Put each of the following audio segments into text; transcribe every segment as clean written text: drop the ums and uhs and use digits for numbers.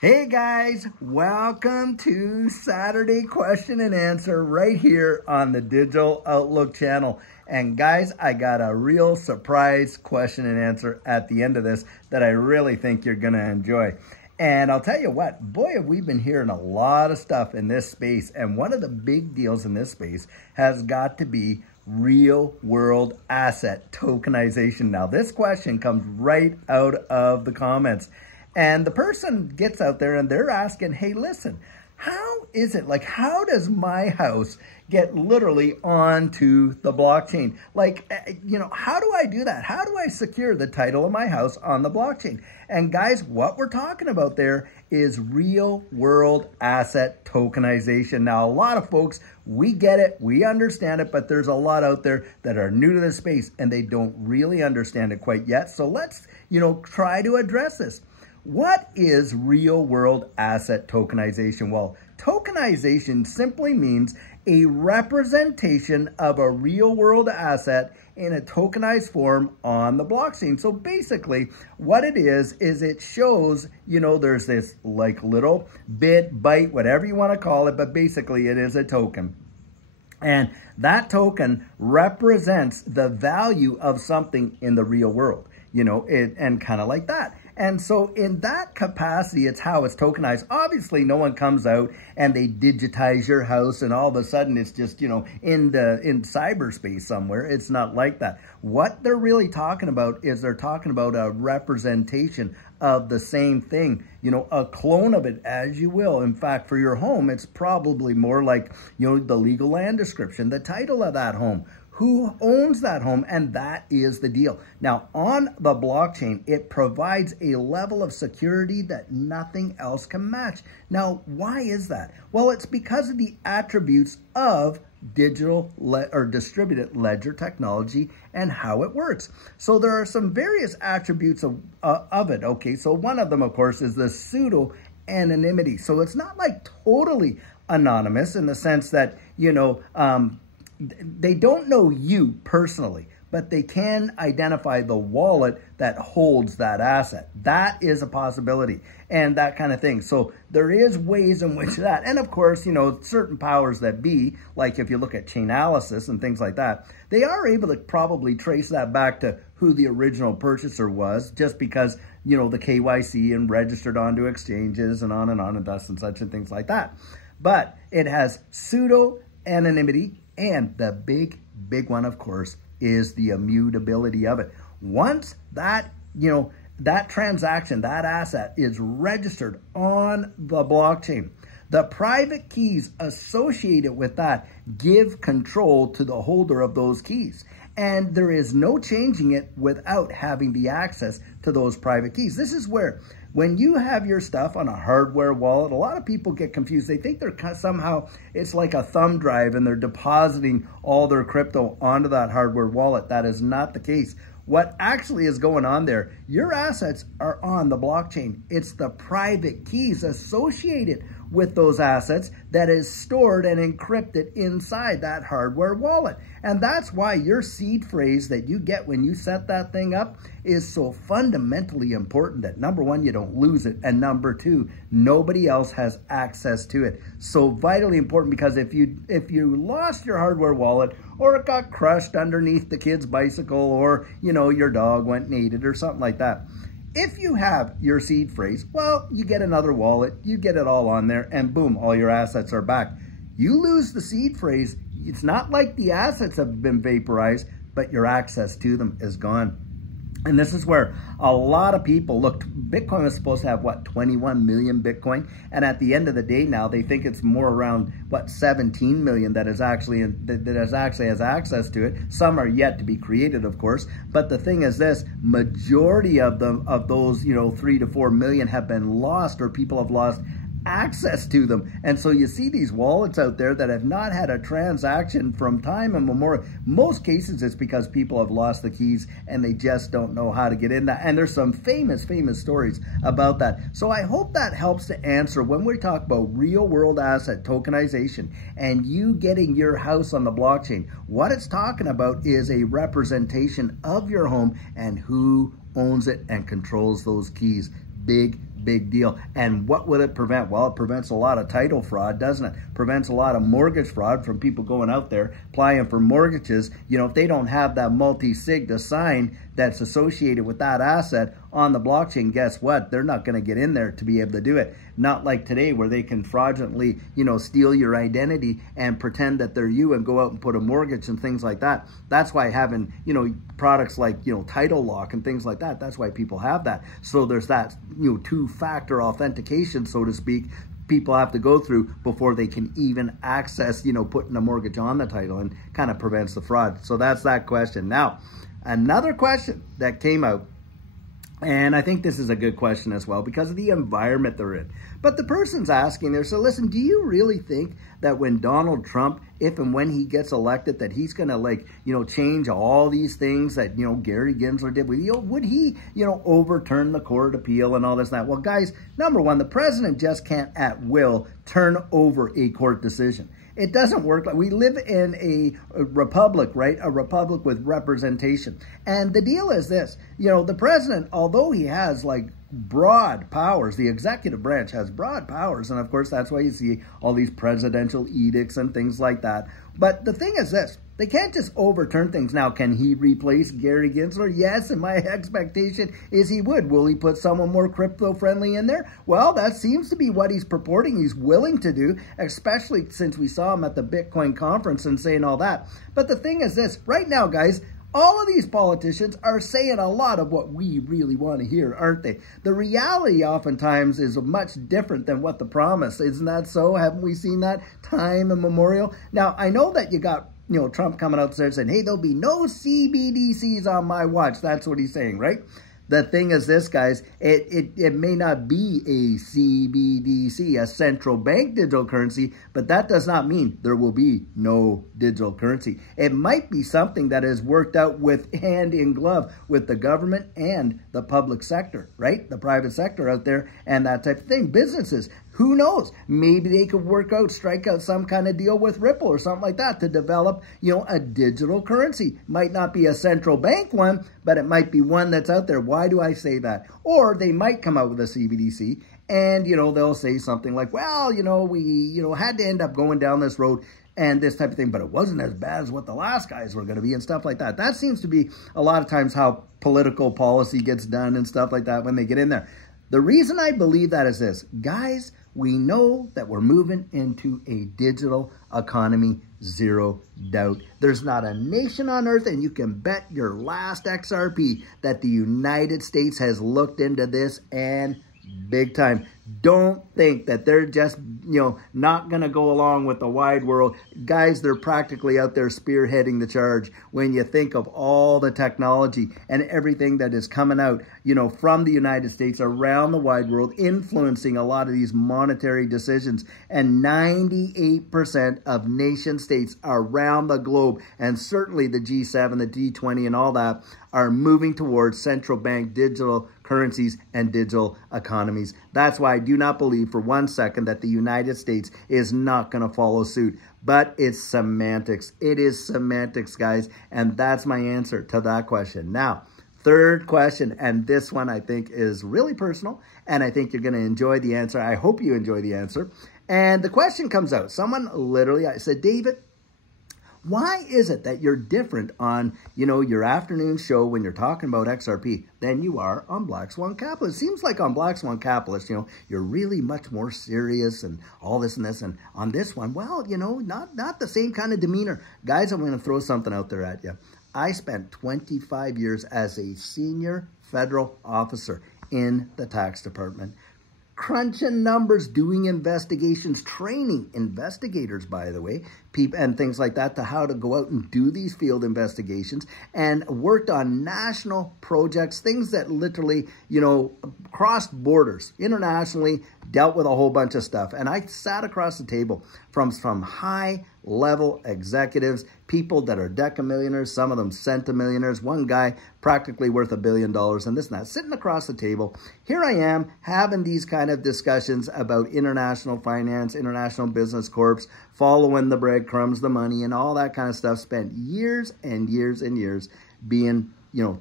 Hey guys, welcome to Saturday question and answer right here on the Digital Outlook channel. And guys, I got a real surprise question and answer at the end of this that I really think you're going to enjoy. And I'll tell you what, boy, have we been hearing a lot of stuff in this space. And one of the big deals in this space has got to be real world asset tokenization. Now, this question comes right out of the comments. And the person gets out there and they're asking, hey, listen, how is it, like, how does my house get literally onto the blockchain? Like, how do I do that? How do I secure the title of my house on the blockchain? And guys, what we're talking about there is real world asset tokenization. Now, a lot of folks, we get it, we understand it, but there's a lot out there that are new to this space and they don't really understand it quite yet. So let's, try to address this. What is real world asset tokenization? Well, tokenization simply means a representation of a real world asset in a tokenized form on the blockchain. So basically what it is it shows, there's this like little bit, byte, whatever you want to call it, but basically it is a token. And that token represents the value of something in the real world, and kind of like that. And so in that capacity, it's how it's tokenized. Obviously, no one comes out and they digitize your house and all of a sudden it's just, in cyberspace somewhere. It's not like that. What they're really talking about is they're talking about a representation of the same thing, a clone of it, as you will. In fact, for your home, it's probably more like, the legal land description, the title of that home, who owns that home, and that is the deal. Now, on the blockchain, it provides a level of security that nothing else can match. Now, why is that? Well, it's because of the attributes of digital or distributed ledger technology and how it works. So there are some various attributes of it. Okay, so one of them, of course, is the pseudo anonymity. So it's not like totally anonymous in the sense that, they don't know you personally, but they can identify the wallet that holds that asset. That is a possibility and that kind of thing. So there is ways in which that, and of course, certain powers that be, like if you look at Chainalysis and things like that, they are able to probably trace that back to who the original purchaser was, just because, the KYC and registered onto exchanges and on and thus and such and things like that. But it has pseudo anonymity. And the big one, of course, is the immutability of it. Once that, that transaction, that asset is registered on the blockchain, the private keys associated with that give control to the holder of those keys. And there is no changing it without having the access to those private keys. This is where, when you have your stuff on a hardware wallet, a lot of people get confused. They think they're somehow, it's like a thumb drive and they're depositing all their crypto onto that hardware wallet. That is not the case. What actually is going on there, your assets are on the blockchain. It's the private keys associated with those assets that is stored and encrypted inside that hardware wallet. And that's why your seed phrase that you get when you set that thing up is so fundamentally important that, number one, you don't lose it, and number two, nobody else has access to it. So vitally important, because if you lost your hardware wallet, or it got crushed underneath the kid's bicycle, or your dog went and ate it or something like that, if you have your seed phrase, well, you get another wallet, you get it all on there, and boom, all your assets are back. You lose the seed phrase, it's not like the assets have been vaporized, but your access to them is gone. And this is where a lot of people look. Bitcoin was supposed to have, what, 21 million Bitcoin? And at the end of the day now, they think it's more around, what, 17 million that is actually has access to it. Some are yet to be created, of course. But the thing is this, majority of those, 3 to 4 million have been lost, or people have lost access to them. And so you see these wallets out there that have not had a transaction from time immemorial. Most cases it's because people have lost the keys and they just don't know how to get in that. And there's some famous stories about that. So I hope that helps to answer when we talk about real world asset tokenization and you getting your house on the blockchain. What it's talking about is a representation of your home and who owns it and controls those keys. Big big deal. And what will it prevent? Well, it prevents a lot of title fraud, doesn't it? Prevents a lot of mortgage fraud from people going out there applying for mortgages. You know, if they don't have that multi-sig to sign that's associated with that asset on the blockchain, guess what? They're not going to get in there to be able to do it. Not like today where they can fraudulently, you know, steal your identity and pretend that they're you and go out and put a mortgage and things like that. That's why having, you know, products like, you know, title lock and things like that, that's why people have that. So there's that, you know, two-factor authentication, so to speak, people have to go through before they can even access, you know, putting a mortgage on the title, and kind of prevents the fraud. So that's that question. Now, another question that came out, and I think this is a good question as well because of the environment they're in. But the person's asking there, so listen, do you really think that when Donald Trump, if and when he gets elected, that he's going to, like, you know, change all these things that, you know, Gary Gensler did? Would he, you know, overturn the court appeal and all this and that? Well, guys, number one, the president just can't at will turn over a court decision. It doesn't work. We live in a republic, right? A republic with representation. And the deal is this, you know, the president, although he has like broad powers, the executive branch has broad powers. And of course, that's why you see all these presidential edicts and things like that. But the thing is this, they can't just overturn things. Now, can he replace Gary Gensler? Yes, and my expectation is he would. Will he put someone more crypto-friendly in there? Well, that seems to be what he's purporting he's willing to do, especially since we saw him at the Bitcoin conference and saying all that. But the thing is this, right now, guys, all of these politicians are saying a lot of what we really want to hear, aren't they? The reality oftentimes is much different than what the promise. Isn't that so? Haven't we seen that time immemorial? Now, I know that you got, you know, Trump coming out there saying, hey, there'll be no CBDCs on my watch. That's what he's saying, right? The thing is this, guys, it may not be a CBDC, a central bank digital currency, but that does not mean there will be no digital currency. It might be something that is worked out with hand in glove with the government and the public sector, right? The private sector out there and that type of thing. Businesses, who knows? Maybe they could work out, strike out some kind of deal with Ripple or something like that to develop, you know, a digital currency. Might not be a central bank one, but it might be one that's out there. Why do I say that? Or they might come out with a CBDC and, you know, they'll say something like, well, you know, we, you know, had to end up going down this road and this type of thing, but it wasn't as bad as what the last guys were going to be and stuff like that. That seems to be a lot of times how political policy gets done and stuff like that when they get in there. The reason I believe that is this, guys, we know that we're moving into a digital economy, zero doubt. There's not a nation on earth, and you can bet your last XRP that the United States has looked into this and big time. Don't think that they're just, you know, not going to go along with the wide world. Guys, they're practically out there spearheading the charge when you think of all the technology and everything that is coming out, you know, from the United States around the wide world, influencing a lot of these monetary decisions. And 98% of nation states around the globe, and certainly the G7, the G20 and all that, are moving towards central bank digital currencies and digital economies. That's why I do not believe for 1 second that the United States is not going to follow suit. But it's semantics. It is semantics, guys. And that's my answer to that question. Now, third question, and this one I think is really personal, and I think you're going to enjoy the answer. I hope you enjoy the answer. And the question comes out. Someone literally, I said, David, why is it that you're different on, you know, your afternoon show when you're talking about XRP than you are on Black Swan Capitalist? It seems like on Black Swan Capitalist, you know, you're really much more serious and all this and this. And on this one, well, you know, not the same kind of demeanor. Guys, I'm going to throw something out there at you. I spent 25 years as a senior federal officer in the tax department, crunching numbers, doing investigations, training investigators, by the way, and things like that, to how to go out and do these field investigations, and worked on national projects, things that literally, you know, crossed borders internationally, dealt with a whole bunch of stuff. And I sat across the table from high-level executives, people that are decamillionaires, some of them centimillionaires, one guy practically worth $1 billion and this and that, sitting across the table. Here I am having these kind of discussions about international finance, international business corps, following the breadcrumbs, the money, and all that kind of stuff. Spent years and years and years being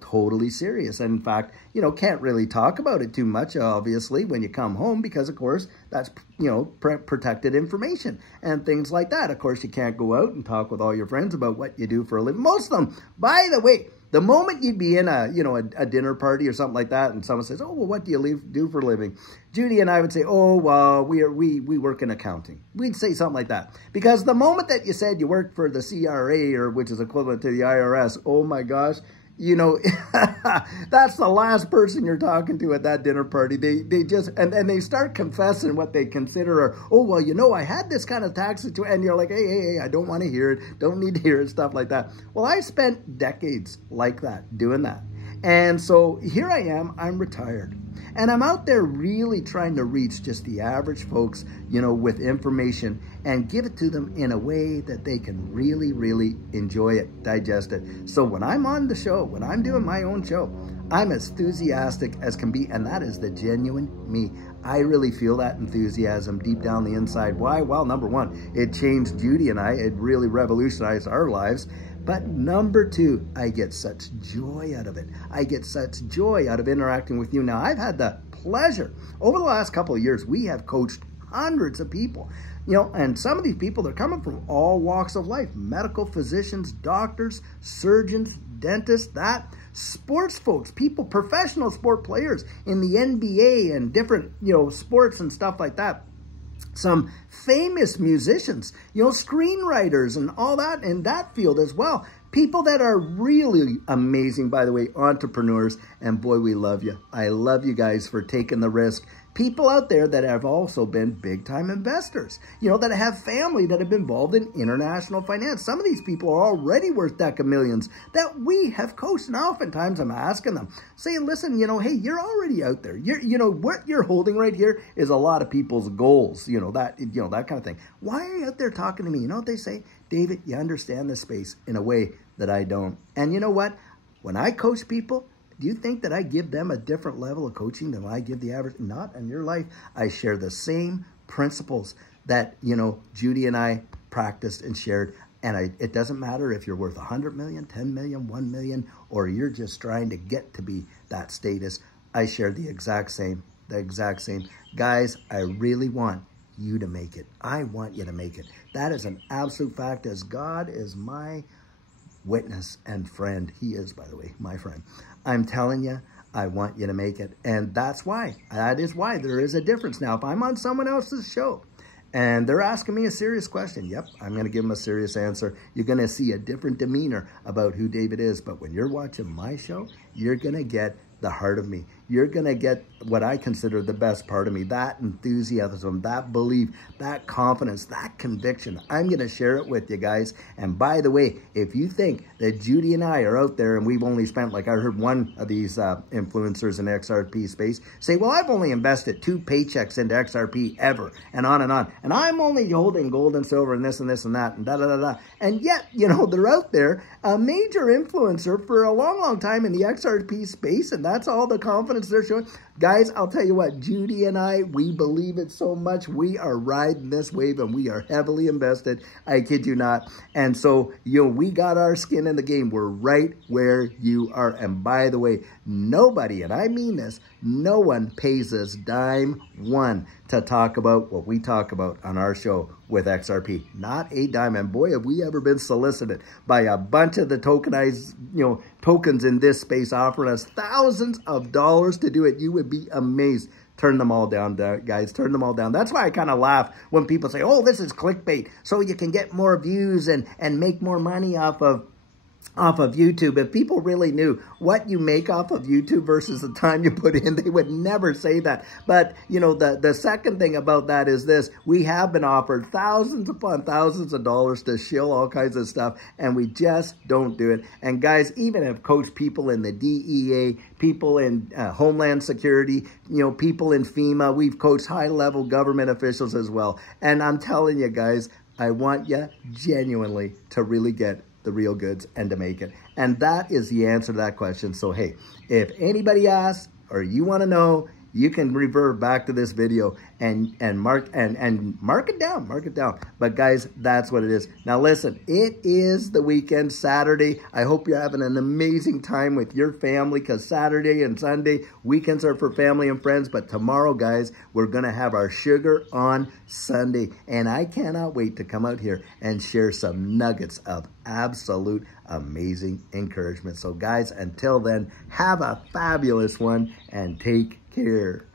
totally serious. And in fact, can't really talk about it too much, obviously, when you come home, because of course that's, protected information and things like that. Of course, you can't go out and talk with all your friends about what you do for a living. Most of them, by the way, the moment you'd be in a dinner party or something like that, and someone says, "Oh, well, what do you do for a living?" Judy and I would say, "Oh, well, we work in accounting." We'd say something like that, because the moment that you said you worked for the CRA, or which is equivalent to the IRS, oh my gosh, that's the last person you're talking to at that dinner party. They just, and they start confessing what they consider are, "Oh, well, I had this kind of tax situation," and you're like, hey, I don't want to hear it, don't need to hear it, stuff like that. Well, I spent decades like that, doing that. And so here I am, I'm retired. And I'm out there really trying to reach just the average folks, with information, and give it to them in a way that they can really, really enjoy it, digest it. So when I'm on the show, when I'm doing my own show, I'm as enthusiastic as can be, and that is the genuine me. I really feel that enthusiasm deep down the inside. Why? Well, number one, it changed Judy and I. It really revolutionized our lives. But number two, I get such joy out of it. I get such joy out of interacting with you. Now, I've had the pleasure, over the last couple of years, we have coached hundreds of people. And some of these people, they're coming from all walks of life: medical physicians, doctors, surgeons, dentists, sports folks, people, professional sport players in the NBA and different, sports and stuff like that. Some famous musicians, screenwriters and all that in that field as well. People that are really amazing, by the way, entrepreneurs. And boy, we love you. I love you guys for taking the risk. People out there that have also been big-time investors, that have family that have been involved in international finance. Some of these people are already worth deca millions that we have coached. And oftentimes I'm asking them, saying, listen, hey, you're already out there. What you're holding right here is a lot of people's goals, that kind of thing. Why are you out there talking to me? You know what they say? David, you understand this space in a way that I don't. And you know what? When I coach people, do you think that I give them a different level of coaching than I give the average? Not in your life. I share the same principles that, Judy and I practiced and shared. And it doesn't matter if you're worth 100 million, 10 million, 1 million, or you're just trying to get to be that status. I share the exact same. Guys, I really want you to make it. I want you to make it. That is an absolute fact, as God is my witness and friend. He is, by the way, my friend. I'm telling you, I want you to make it. And that is why there is a difference. Now, if I'm on someone else's show and they're asking me a serious question, yep, I'm going to give them a serious answer. You're going to see a different demeanor about who David is. But when you're watching my show, you're going to get the heart of me. You're going to get what I consider the best part of me, that enthusiasm, that belief, that confidence, that conviction. I'm going to share it with you guys. And by the way, if you think that Judy and I are out there and we've only spent, like I heard one of these influencers in the XRP space say, well, I've only invested 2 paychecks into XRP ever, and on. And I'm only holding gold and silver and this and this and that and da-da-da-da. And yet, they're out there, a major influencer for a long, long time in the XRP space, and that's all the confidence they're showing. Guys, I'll tell you what, Judy and I, we believe it so much. We are riding this wave and we are heavily invested. I kid you not. And so, we got our skin in the game. We're right where you are. And by the way, nobody, and I mean this, no one pays us dime one to talk about what we talk about on our show with XRP. Not a dime. And boy, have we ever been solicited by a bunch of the tokenized, tokens in this space offering us thousands of dollars to do it. You would be amazed. Turn them all down, guys. Turn them all down. That's why I kind of laugh when people say, oh, this is clickbait, so you can get more views and make more money off of YouTube. If people really knew what you make off of YouTube versus the time you put in, they would never say that. But, the second thing about that is this. We have been offered thousands upon thousands of dollars to shill all kinds of stuff, and we just don't do it. And guys, even have coached people in the DEA, people in Homeland Security, people in FEMA. We've coached high-level government officials as well. And I'm telling you guys, I want you genuinely to really get the real goods and to make it. And that is the answer to that question. So, hey, if anybody asks or you want to know, you can revert back to this video and mark it down. But guys, that's what it is. Now listen, it is the weekend, Saturday. I hope you're having an amazing time with your family, because Saturday and Sunday weekends are for family and friends. But tomorrow, guys, we're gonna have our Sugar on Sunday, and I cannot wait to come out here and share some nuggets of absolute amazing encouragement. So guys, until then, have a fabulous one and take care.